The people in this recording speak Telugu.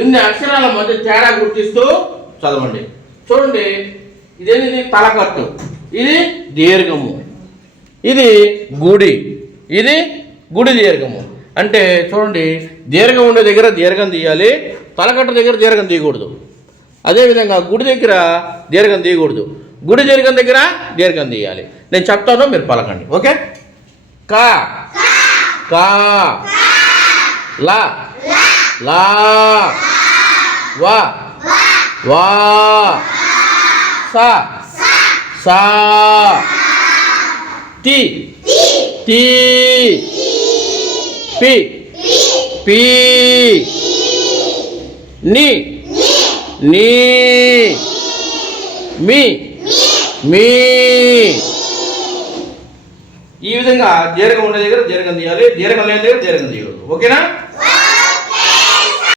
ఇన్ని అక్షరాల మధ్య తేడా గుర్తిస్తూ చదవండి. చూడండి, ఇదేంటి? తలకట్టు. ఇది దీర్ఘము, ఇది గుడి, ఇది గుడి దీర్ఘము. అంటే చూడండి, దీర్ఘం ఉండే దగ్గర దీర్ఘం తీయాలి, తలకట్టు దగ్గర దీర్ఘం తీయకూడదు. అదేవిధంగా గుడి దగ్గర దీర్ఘం తీయకూడదు, గుడి దీర్ఘం దగ్గర దీర్ఘం తీయాలి. నేను చెప్తాను, మీరు పలకండి. ఓకే? కా కా, లా లా, వా వా, సా సా, తి తి, పి పి, ని నీ, మీ మీ. ఈ విధంగా దీర్ఘం ఉండే దగ్గర దీర్ఘం తీయాలి, దీర్ఘం లేని దగ్గర దీర్ఘం తీయకూడదు. ఓకేనా?